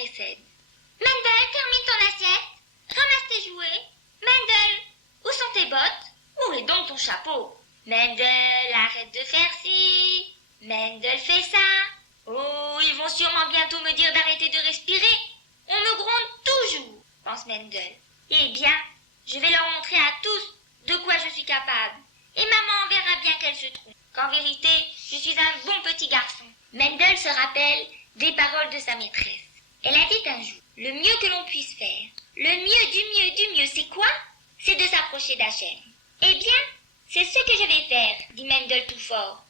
précède. Mendel, termine ton assiette. Ramasse tes jouets. Mendel, où sont tes bottes? Où est donc ton chapeau? Mendel, arrête de faire ci. Mendel, fais ça. Oh, ils vont sûrement bientôt me dire d'arrêter de respirer. On me gronde toujours, pense Mendel. Eh bien, je vais leur montrer à tous de quoi je suis capable. Et maman verra bien qu'elle se trompe. Qu'en vérité, je suis un bon petit garçon. Mendel se rappelle des paroles de sa maîtresse. Elle a dit un jour, le mieux que l'on puisse faire, le mieux, c'est quoi? C'est de s'approcher d'Hachem. Eh bien, c'est ce que je vais faire, dit Mendel tout fort.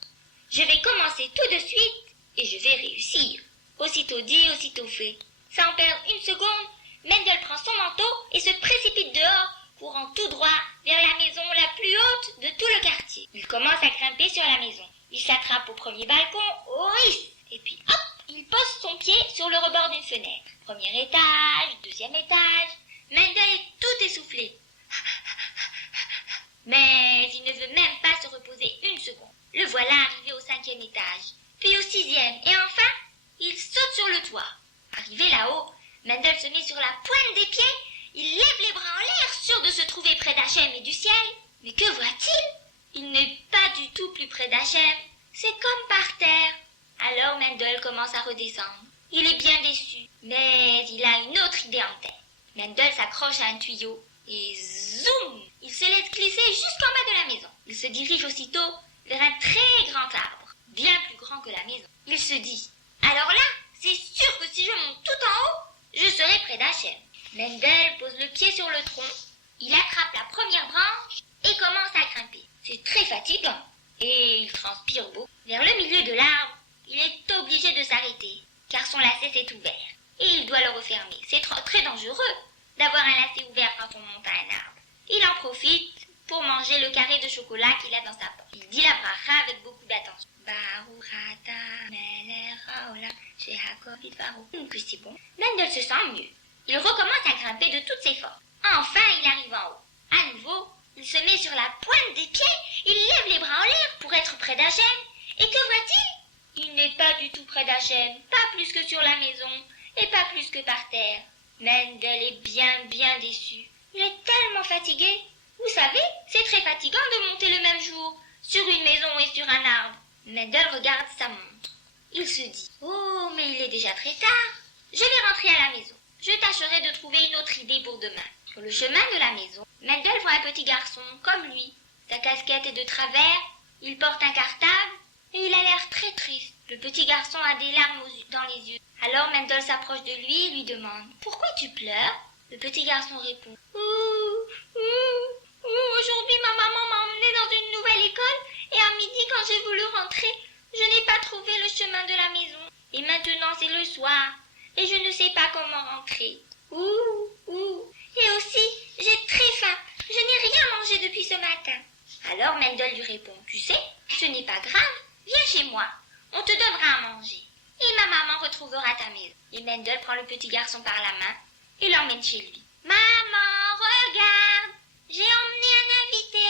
Je vais commencer tout de suite et je vais réussir. Aussitôt dit, aussitôt fait. Sans perdre une seconde, Mendel prend son manteau et se précipite dehors, courant tout droit vers la maison la plus haute de tout le quartier. Il commence à grimper sur la maison. Il s'attrape au premier balcon, et puis hop, il pose son pied sur le rebord d'une fenêtre. Premier étage, deuxième étage. Mendel est tout essoufflé. Mais il ne veut même pas se reposer une seconde. Le voilà arrivé au 5e étage, puis au 6e, et enfin, il saute sur le toit. Arrivé là-haut, Mendel se met sur la pointe des pieds, il lève les bras en l'air, sûr de se trouver près d'Hachem et du ciel. Mais que voit-il? Il n'est pas du tout plus près d'Hachem, c'est comme par terre. Alors Mendel commence à redescendre. Il est bien déçu, mais il a une autre idée en tête. Mendel s'accroche à un tuyau et zoom, il se laisse glisser jusqu'en bas de la maison. Il se dirige aussitôt vers un très grand arbre, bien plus grand que la maison. Il se dit, alors là, c'est sûr que si je monte tout en haut, je serai près d'Hachem. Mendel pose le pied sur le tronc, il attrape la première branche et commence à grimper. C'est très fatigant et il transpire beaucoup. Vers le milieu de l'arbre, il est obligé de s'arrêter car son lacet s'est ouvert et il doit le refermer. C'est très dangereux d'avoir un lacet ouvert quand on monte à un arbre. Il en profite pour manger le carré de chocolat qu'il a dans sa poche. Il dit la bracha avec beaucoup d'attention. Que c'est bon. Mendel se sent mieux. Il recommence à grimper de toutes ses forces. Enfin, il arrive en haut. À nouveau, il se met sur la pointe des pieds. Il lève les bras en l'air pour être près d'Hachem. Et que voit-il? Il n'est pas du tout près d'Hachem. Pas plus que sur la maison et pas plus que par terre. Mendel est bien déçu. Il est tellement fatigué. Vous savez, c'est très fatigant de monter le même jour sur une maison et sur un arbre. Mendel regarde sa montre. Il se dit, oh, mais il est déjà très tard. Je vais rentrer à la maison. Je tâcherai de trouver une autre idée pour demain. Sur le chemin de la maison, Mendel voit un petit garçon comme lui. Sa casquette est de travers, il porte un cartable et il a l'air très triste. Le petit garçon a des larmes dans les yeux. Alors Mendel s'approche de lui et lui demande, pourquoi tu pleures? Le petit garçon répond, aujourd'hui ma maman m'a emmené dans une nouvelle école et à midi quand j'ai voulu rentrer, je n'ai pas trouvé le chemin de la maison. Et maintenant c'est le soir et je ne sais pas comment rentrer. Et aussi, j'ai très faim. Je n'ai rien mangé depuis ce matin. Alors Mendel lui répond, tu sais, ce n'est pas grave, viens chez moi. On te donnera à manger. Et ma maman retrouvera ta maison. Et Mendel prend le petit garçon par la main et l'emmène chez lui. Maman, regarde, j'ai emmené un invité.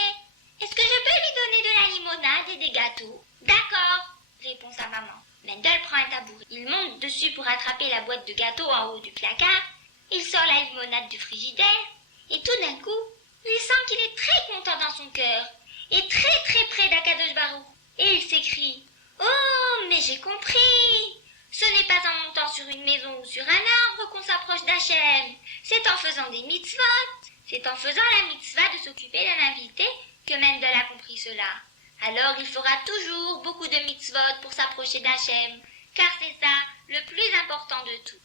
Est-ce que je peux lui donner de la limonade et des gâteaux? D'accord, répond sa maman. Mendel prend un tabouret. Il monte dessus pour attraper la boîte de gâteaux en haut du placard. Il sort la limonade du frigidaire. Et tout d'un coup, il sent qu'il est très content dans son cœur et très près d'Akadosh Baruch. Et il s'écrie, oh, mais j'ai compris. Ce n'est pas en montant sur une maison ou sur un arbre qu'on s'approche d'Hachem. C'est en faisant des mitzvot. C'est en faisant la mitzvah de s'occuper d'un invité que Mendel a compris cela. Alors il fera toujours beaucoup de mitzvot pour s'approcher d'Hachem, car c'est ça le plus important de tout.